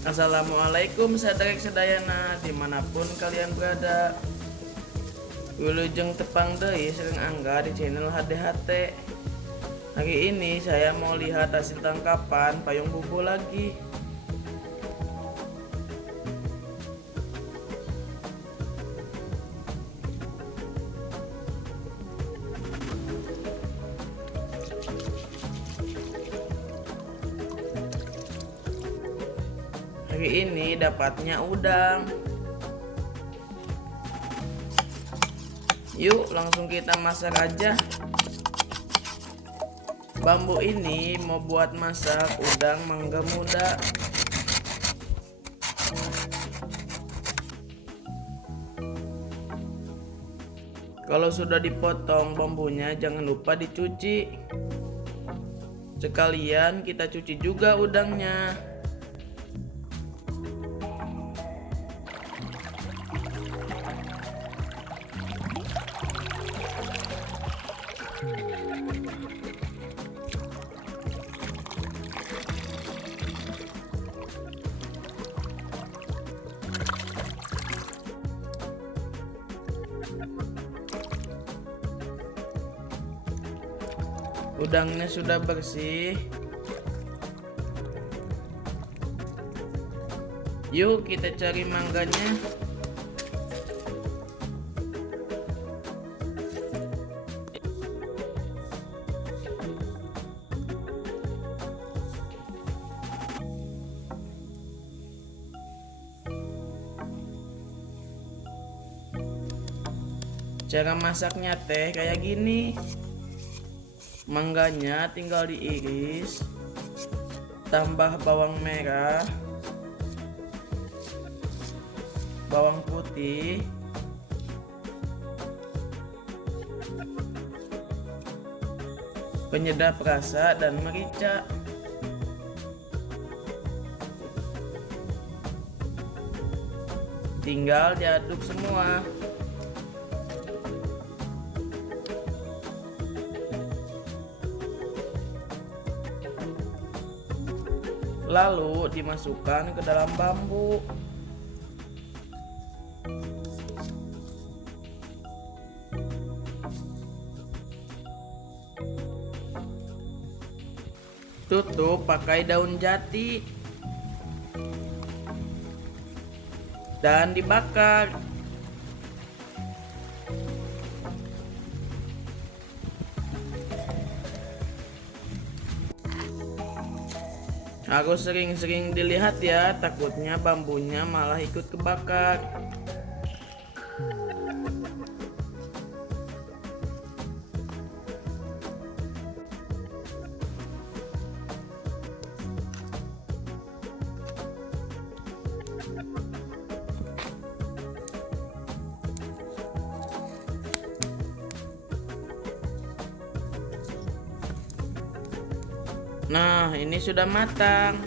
Assalamualaikum saudara sedayana dimanapun kalian berada. Wilujeng tepang deui sering angga di channel HDHT. Hari ini saya mau lihat hasil tangkapan payung bubu lagi. Hari ini dapatnya udang. Yuk langsung kita masak aja. Bambu ini mau buat masak udang mangga muda. Kalau sudah dipotong bambunya jangan lupa dicuci. Sekalian kita cuci juga udangnya. Udangnya sudah bersih. Yuk kita cari mangganya. Cara masaknya teh kayak gini. Mangganya tinggal diiris, tambah bawang merah, bawang putih, penyedap rasa dan merica. Tinggal diaduk semua. Lalu dimasukkan ke dalam bambu. Tutup pakai daun jati dan dibakar. Harus sering-sering dilihat ya, takutnya bambunya malah ikut kebakar. Nah, ini sudah matang.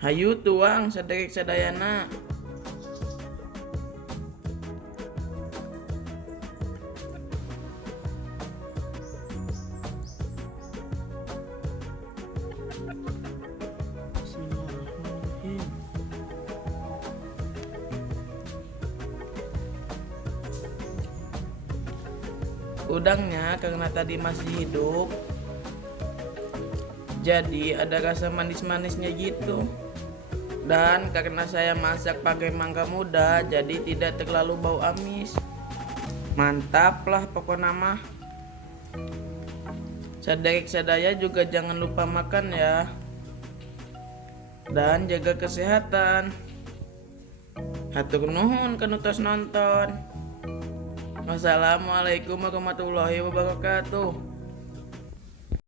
Hayu tuang saderek sadayana. Udangnya karena tadi masih hidup, jadi ada rasa manis-manisnya gitu. Dan karena saya masak pakai mangga muda, jadi tidak terlalu bau amis. Mantap lah pokoknya mah. Saderek sadaya juga jangan lupa makan ya. Dan jaga kesehatan. Hatur nuhun kanu tos nonton. Wassalamualaikum warahmatullahi wabarakatuh.